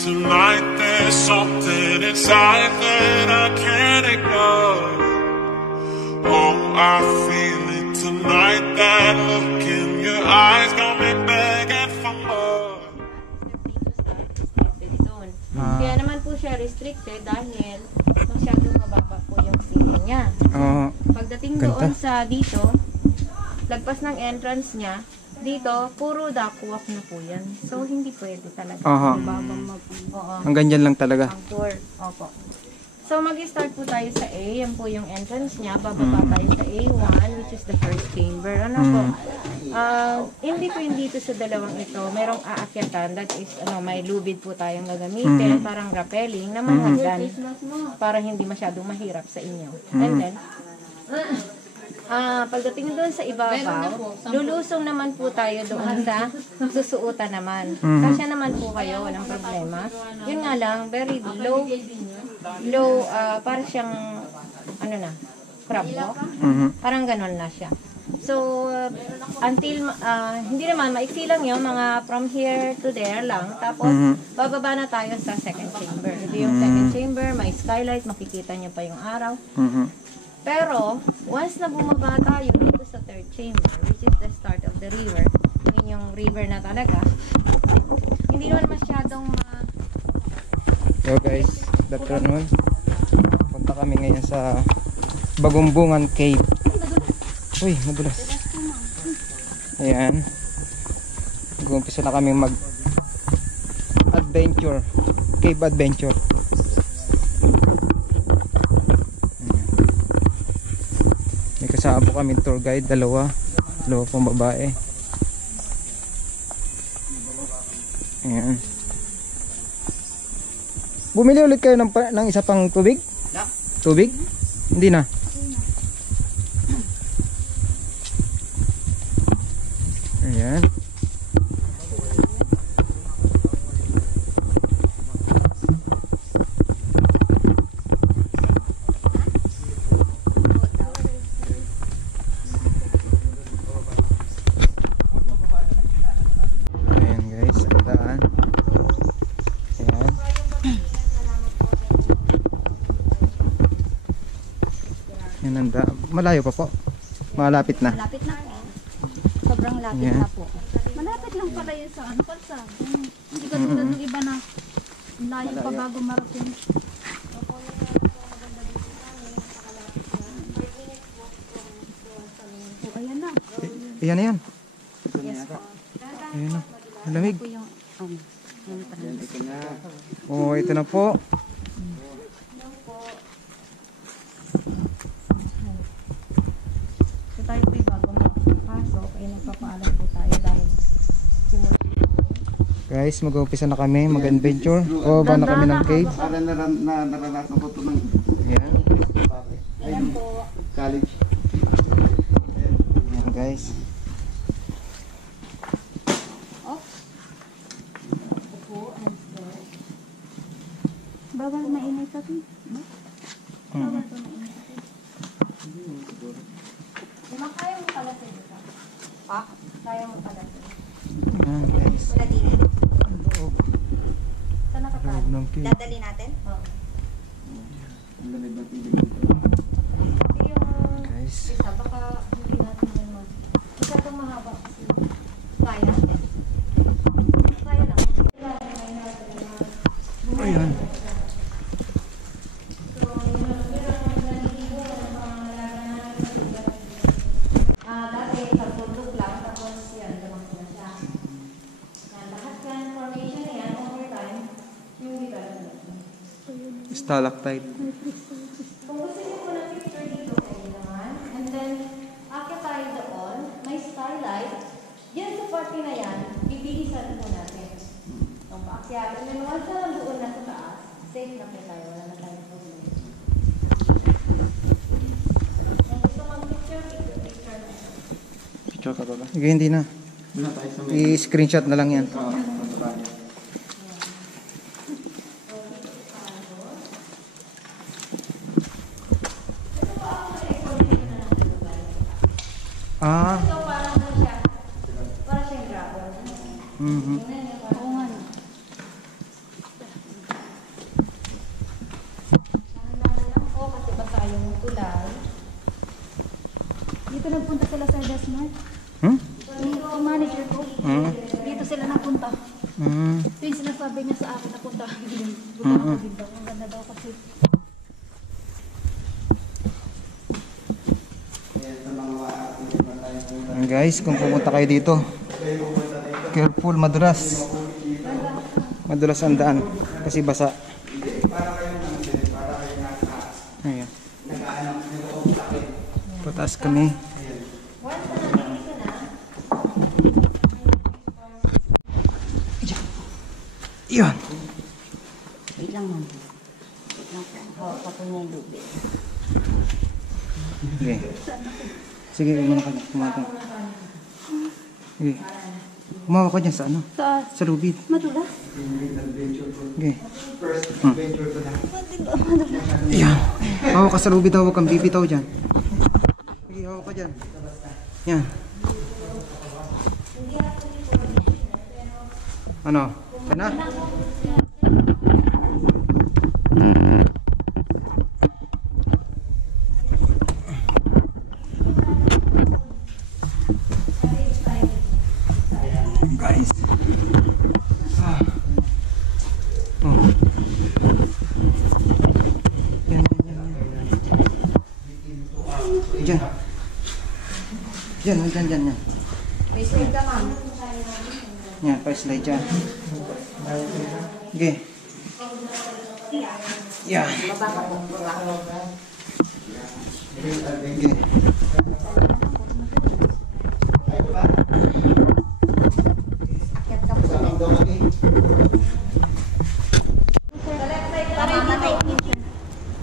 Tonight there's something inside that I can't ignore. Oh, I feel it tonight. That look in your eyes got me begging for more. Kaya naman po siya restricted dahil masyadong mababa po yung ceiling niya. Pagdating doon sa dito, lagpas ng entrance niya, dito, puro ductwork na po yan. So, hindi pwede talaga. Hanggang dyan lang talaga. Ang tour. Opo. So, mag-start po tayo sa A. Yan po yung entrance niya. Bababa tayo sa A1, which is the first chamber. Ano po? In between dito sa dalawang ito, merong aakyatan. That is, may lubid po tayong gagamitin. Parang rappelling na mahagdan. Para hindi masyadong mahirap sa inyo. And then, pagdating doon sa ibabaw, lulusong naman po tayo doon sa susuutan naman. Kasya naman po kayo, walang problema. Yun nga lang, very low, parang siyang, crab walk. Parang ganon na siya. So, until, hindi naman, maiksi lang yun, mga from here to there lang. Tapos, bababa na tayo sa second chamber. Ito yung second chamber, may skylight, makikita niyo pa yung araw. Pero, once na bumaba tayo dito sa third chamber, which is the start of the river, yun yung river na talaga, hindi naman masyadong So guys, good afternoon. Punta kami ngayon sa Bagumbungan Cave. Uy, madulas. Ayan. Mag-umpisa na kami mag-adventure. Cave adventure. Kasama po kami tour guide, dalawa pong babae. Ayan. Bumili ulit kayo ng isa pang tubig? Tubig? Hindi na. Ayan. Malayo pa po. Malapit na. Malapit na po. Sobrang lapit na po. Malapit lang pala malayo sa ano, kalsada. Hindi ka tulad ng iba na layo pa bago marating. Oh, ayan na. Ayan na yan. Ayan na. Malamig. Ito yung, Oh, ito na po. So tayo po bago magpasok ay nagpapaalam po tayo dahil simula. Guys, mag-uumpisa na kami mag-adventure. O, ba na kami ng cave. Naranasan ko ito ng Ayan. college. Ayan guys. bawal mainit sa atin. Bawal po mainit sa atin. Kaya mo pala sa dito. Pa? Kaya mo pala sa dito. Ayan guys. Wala din. Loob. Saan nakatayo? Loob ng cave. Dadali natin? Oo. Ang lamig ng tubig dito. Kasi yung Guys. isa, baka hindi natin yun mag... Masyadong mahaba kasi. Kaya? Kaya lang. Ayan. Dati sa bundok lang, tapos yan, lumaki na siya. Yan, lahat yan, formation na yan, over time, yung development. Stalactite. Kung gusto niyo po ng picture dito, kayo naman. And then, after tayo doon, may skylight. Yan sa party na yan, bibilisan po natin. Ang paakyat. And then, once na nandoon na sa taas, safe na po tayo. Wala na tayong problem. Kung gusto mag-picture, picture na. Picture ka ba? Sige, hindi na. Doon na tayo sa may... I-screenshot na lang yan. Ah. So, parang ano siya, parang siyang dragon. Mhm. Tingnan niyo, parang Oo nga. dahan-dahan lang po kasi baka yung tulay. Dito nagpunta sila sa Desmart. Hmm? Yung manager ko. Dito sila napunta. Mm. Ito yung sinasabi niya sa akin na punta din. Punta ako din daw. Ang ganda daw kasi. Ayan guys, kung pupunta kayo dito, careful, madulas. Madulas ang daan kasi basa. Ayan. Pataas kami. Yan. Wait lang, ma'am. Wait lang po. Hawak pa po niya yung lubid. Sige. Sige, umano ka. Kumatong. Sige. Umawa ka dyan sa ano? Sa Sa lubid. madulas. Sige. Yan. Hawak ka sa lubid, hawak kang bibitaw dyan. Sige, hawak ka dyan. Yan. Ano? Yan na? Guys. Oh. Yan. Diyan. Diyan. Slide ka, ma'am. Yan, pa-slide dyan. Okay. Yan. Baba ka po. Baba. Okay. Akyat ka po.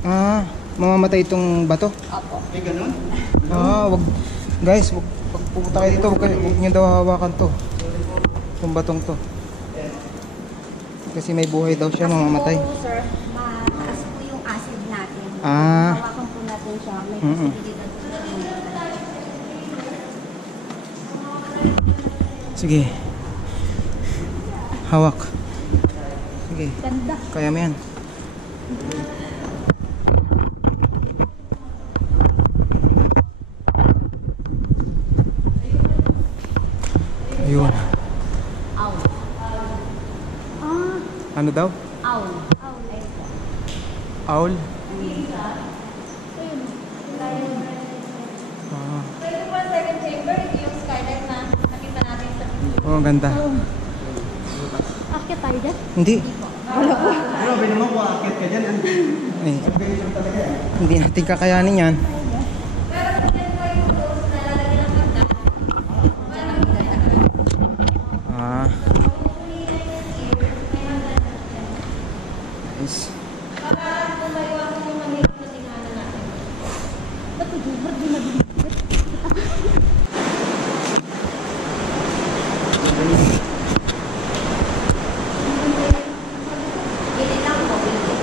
Ah, mamamatay itong bato? Opo. Ah, wag. Guys, wag pag pupunta kayo dito, wag niyo daw hawakan to. Itong batong to. Kasi may buhay daw siya, mamamatay. Po, sir, mataas po yung acid natin. Ah. Hawakan po natin siya. May Mm-mm. posibilidad po na Sige. Hawak. Sige. Ganda. Kaya mo yan. Ayun. Ano daw? Owl. Owl? Ah. Pwede po ang second chamber, ito yung skylight na nakita natin sa video. Oh, ang ganda. Akit tayo dyan? Hindi. Grabe naman kung akit ka dyan. Ay, hindi natin kakayanin yan. Pero kung yan po yung post na lalagyan ng magda, walang maganda. Ah. Nice. Para kung may iwasan yung mahirap na tingnan natin. Ba't ito? Ba't di mabilis? Gilid lang po, gilid.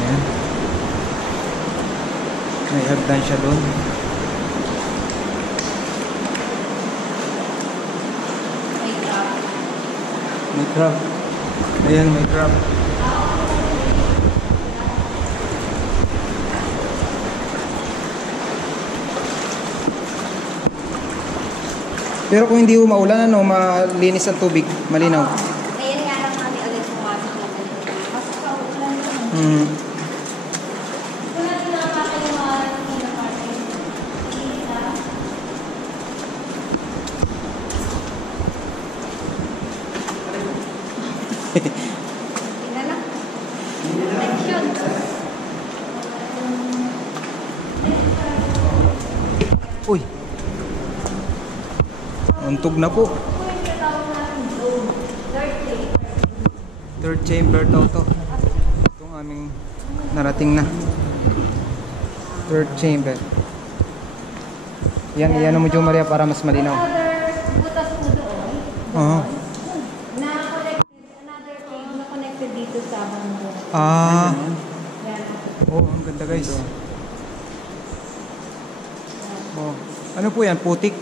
Ayan. May hagdan siya doon. May crab. May crab. Ayan, may crab. Pero kung hindi maulan, ano, malinis ang tubig, malinaw. Ngayon nga lang kami ulit pumasok ng ganito. Kasi paulan naman. Hmm. Kung natin nakakita yung mga pinaparty, isa, tingnan lang. Protection. Uy. Untog na po. Third chamber daw to. Itong aming narating na. Third chamber. Yan, iyan mo Jo Maria para mas malinaw. Another butas po doon. Oo. Na connected, another cable na connected dito sa bando. Ah. Yan. Oh, ang ganda guys. Oh. Ano po yan? Putik?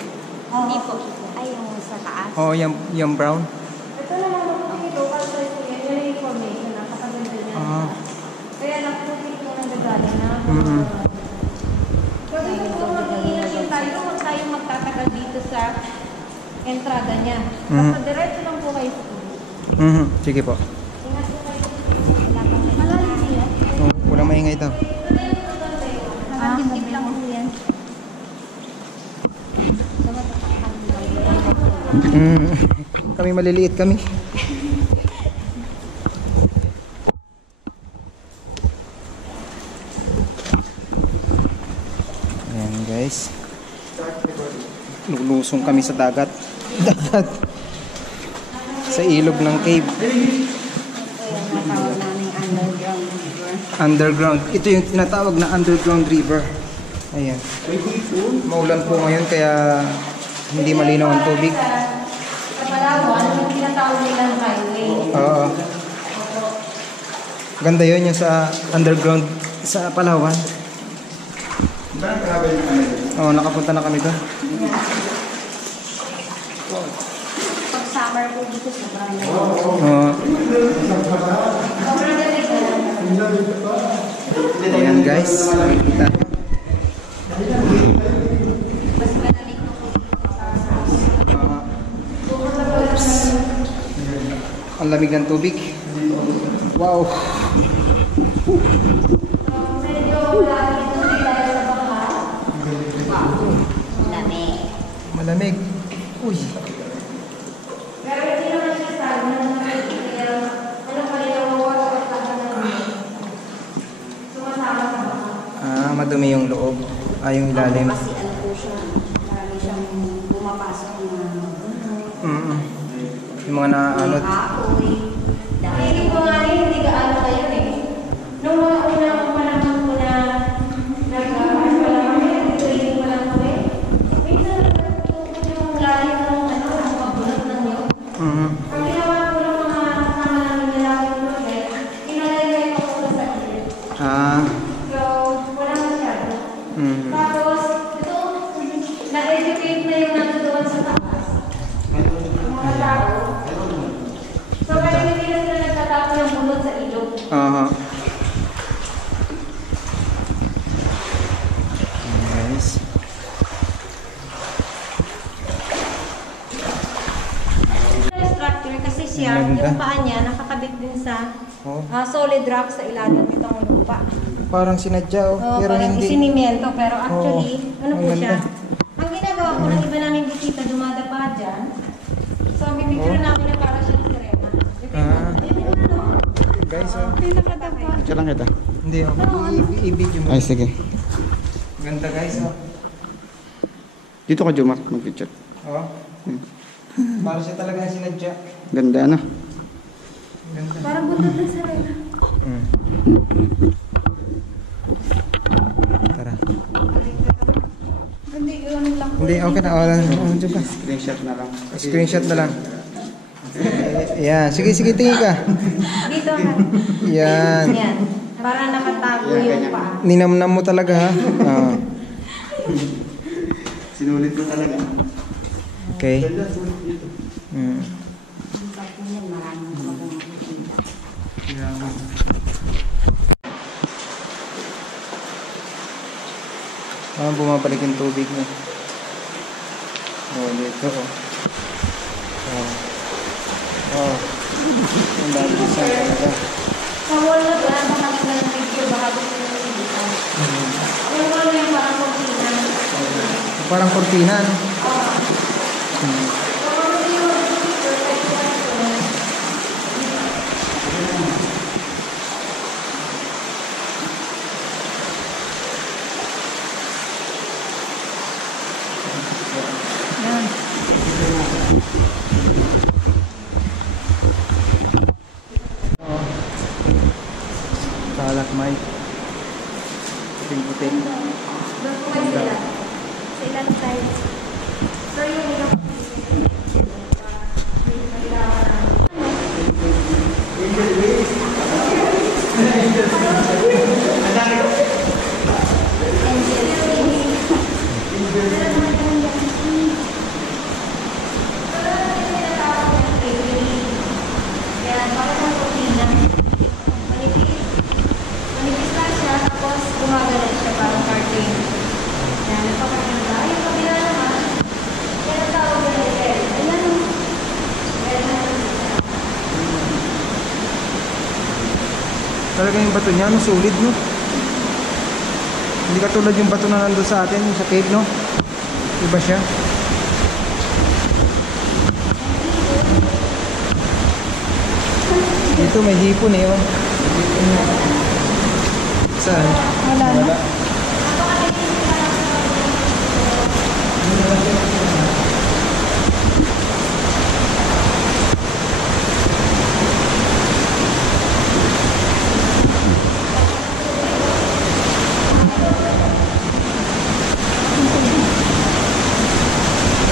Hindi po. Ay, yung sa taas. Oh, yung brown. Ito naman po yung local size po yan. Yan yung information. Napakaganda niya. Ah. Kaya naputik po ng gagaling na. Mhm. Kasi kung mag-iingat tayo, huwag tayo magtatagal dito sa entrada niya. Basta diretso lang po kayo sa tubig. Mhm. Sige po. Ingat po kayo. Malalim po yan. Oh, walang maingay daw. Nakatip-tip lang po yan. Kami maliliit kami. Ayan guys. Lulusong kami sa dagat. Dagat. Sa ilog ng cave. Natawag namin underground river. Underground. Ito yung tinatawag na underground river. Ayan. Maulan po ngayon kaya hindi malinaw ang tubig. Sa Palawan, yung tinatawag nilang highway. Oo. Ganda yun yung sa underground sa Palawan. Oo, nakapunta na kami doon. Pag summer po dito sa Brano. Oo. Ayan guys. Nakikita. Ang lamig ng tubig. Wow. Lami. Malamig. Uy. Pero hindi naman siya sabi na kaya ano pa rin ang water at sumasama sa baka. Ah, madumi yung loob. Ah, yung ilalim. Kasi ano po siya, marami siyang pumapasok na Yung mga naanod. kahoy. Dahil Hindi ko nga rin, hindi gaano kayo eh. Nung mga unang panahon ko na nag-aaral pa lang kami, nag-training pa lang kami, minsan nagtutupod yung lalim ng ano, ang pabulot ng nyo. Mhm. Ang ginawa ko ng mga kasama namin nila yung project, inalagay ko ko sa gilid. Ah. So, wala masyado. Mhm. Tapos, ito, na-educate na yung nandoon sa taas. Ang mga tao. So, kaya hindi na sila nagtatapon ng bulot sa ilog. Aha. Guys. siya, Ang ganda. yung paa niya nakakabit din sa Oh, solid rock sa ilalim nitong lupa. parang sinadya oh, Oo, pero parang hindi. isinimiento, pero actually, ano ang po siya? ganda. Ang ginagawa ko ng iba namin bisita dumadapa dyan, so bibigyan namin na para siyang sirena. Ah. Guys, oh. Picture lang kita. Hindi oh. I-video mo. Ay, sige. Ganda guys oh. Dito ka, Jomar, mag-picture. Oh. Para siya talaga yung sinadya. Ganda, ano? Ganda. Parang buntot ng sirena. Mm. Tara. Hindi, yun lang po. Hindi, okay na. Wala na. Oh, dyan pa. Screenshot na lang. Screenshot na lang. Yan. Sige, sige, tingin ka. Dito ha. Yan. Yan. Para nakatago yung paa. Ninamnam mo talaga ha. Ah. Sinulit mo talaga. Okay. Mm. Ah, bumabalik yung tubig niya. Oh, dito oh. Oh. Oh. Ang dami isa talaga. Sa wall na ba, baka ng picture, baka gusto nyo nilitan. Yung wall na yung parang kortina. Parang kortina, no? Stalagmite. Puting-puting. Doon po kayo sila. Sa ilang sides. So yung ilang gumagalaw siya parang cartoon. Yan, napakaganda. Yung kabila naman, yan ang tawag na level. Ayan o. Talaga yung bato niya, no? Solid, no? Hindi katulad yung bato na nandun sa atin, yung sa cave, no? Iba siya. Dito may hipon eh, oh. Saan? Wala.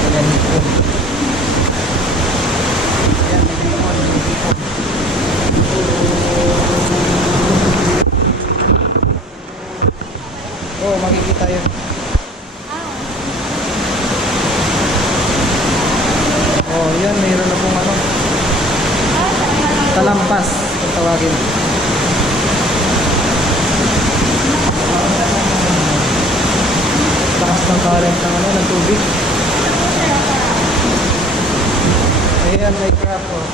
Ayan, hipon. Ayan, may hipon, may hipon. Oh, makikita yun. Oh, yan, mayroon na pong ano. Talampas, kung tawagin. Takas ng current ng ano, ng tubig. Ayan, may crab, oh.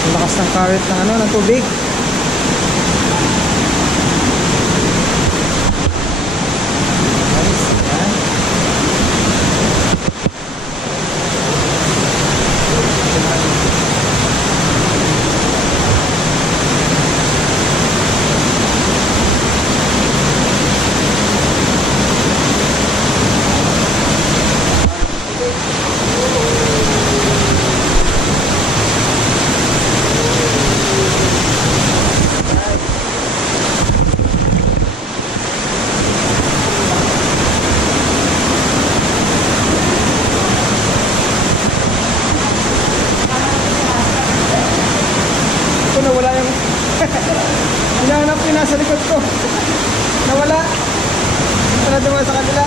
Ang lakas ng current ng ano, ng tubig. Ayos, yan. Ito nawala yung hinahanap ko yung nasa likod ko. Nawala. na dumaan sa kanila.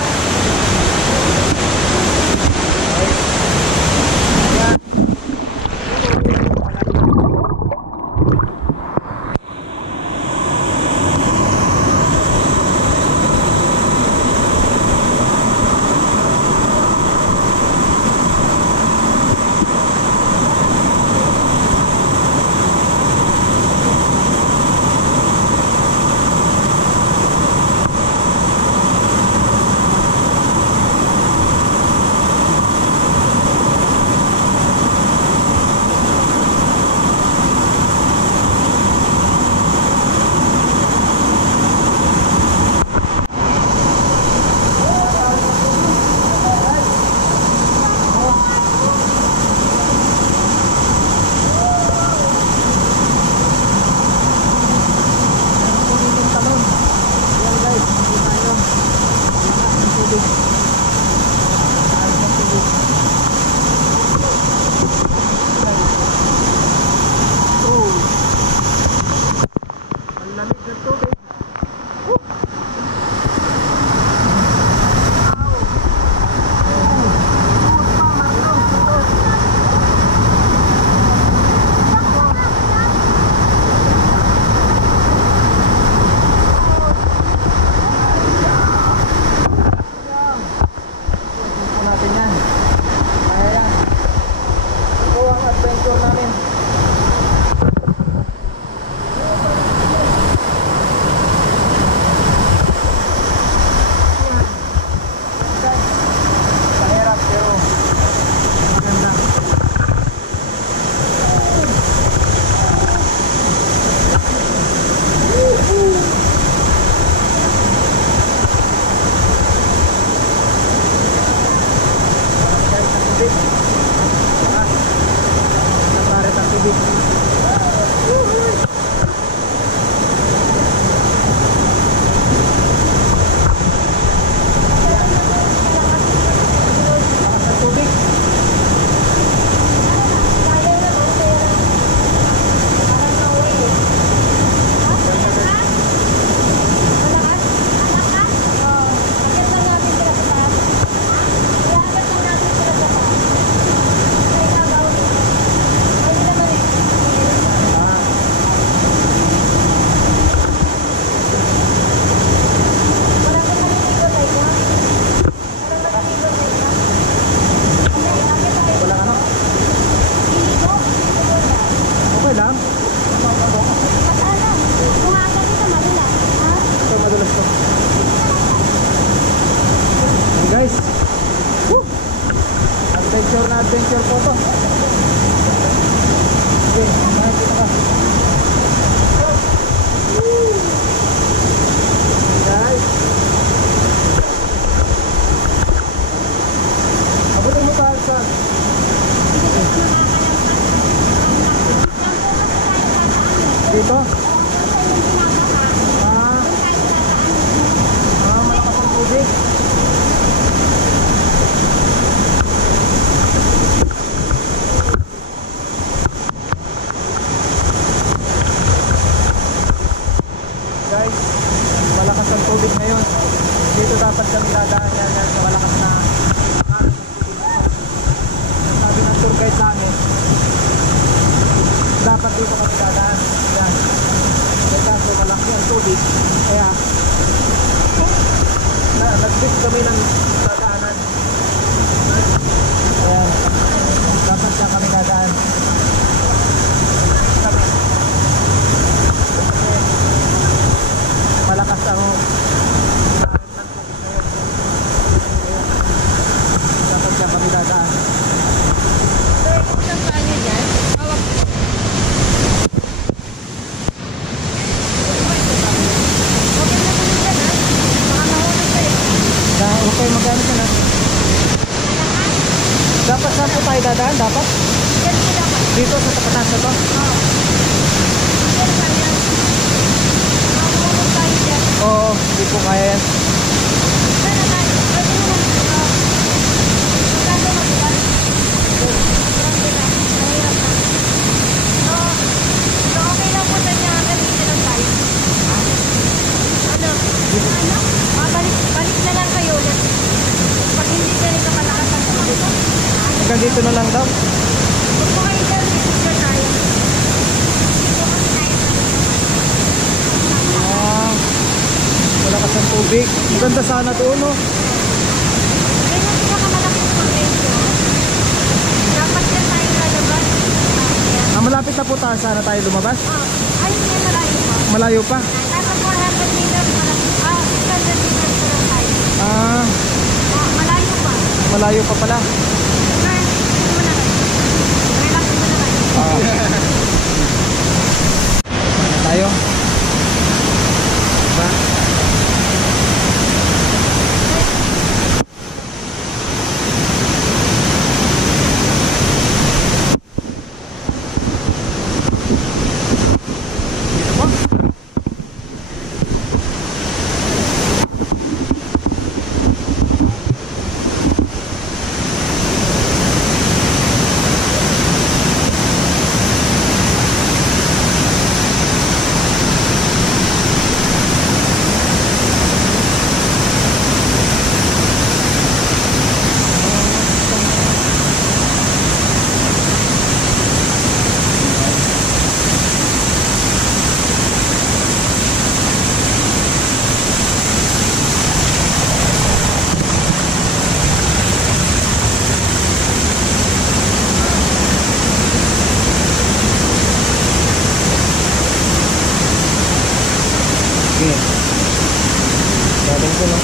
Guys, adventure na adventure po to. Okay, makikita ka. Guys, abutin mo tayo sa dito. Malakas ang tubig. Guys, malakas ang tubig ngayon. Dito dapat kami dadaan yan sa malakas na sabi ng tour guide sa amin, dapat dito kami dadaan. Yan. Kaso malaki ang tubig, kaya nag-bit kami ng dadaanan. Ayan, dapat siya kami dadaan. Malakas ang dapat siya kami dadaan. Isang paan nyo dyan? Hawak po. Huwag kayo mag-ano ka na. Dapat saan po tayo dadaan? Dapat? Dito sa tapatan sa to? Oo, hindi po kaya yan. Okay lang po sa niya hanggang dito lang tayo. Balik na Hanggang dito na lang daw. Huwag po kayo dyan, picture tayo. Malakas ang tubig. Maganda sana doon, no? Yan yung pinakamalaking formation. Dapat yan tayo lalabas. Malapit na po tayo. Sana tayo lumabas. Ayun yan, malayo pa. Malayo pa. Nasa 400 meters pa lang. 600 meters pa lang tayo. Malayo pa. Malayo pa pala. Relax mo na lang. Tayo. Diba? Galing ko, no?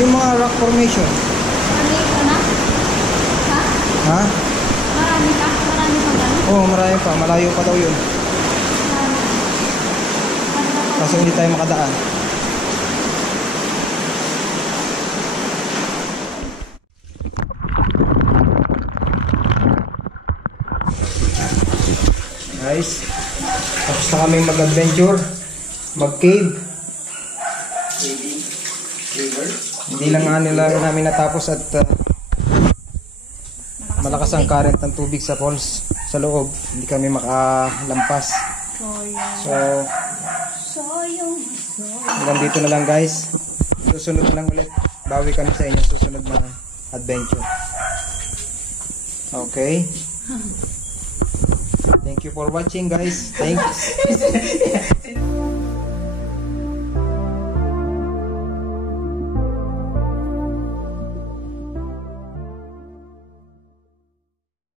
Yung mga rock formation. Ha? Marami pa? Marami pa ba? Oo, marami pa. Malayo pa daw yun. Kaso hindi tayo makadaan. Guys, tapos na kami mag-adventure, mag-cave. Hindi lang nga nila namin natapos at malakas ang current ng tubig sa falls sa loob. Hindi kami makalampas. So, hanggang dito na lang guys. Susunod na lang ulit. Bawi kami sa inyo susunod na adventure. Okay. Thank you for watching guys. Thanks.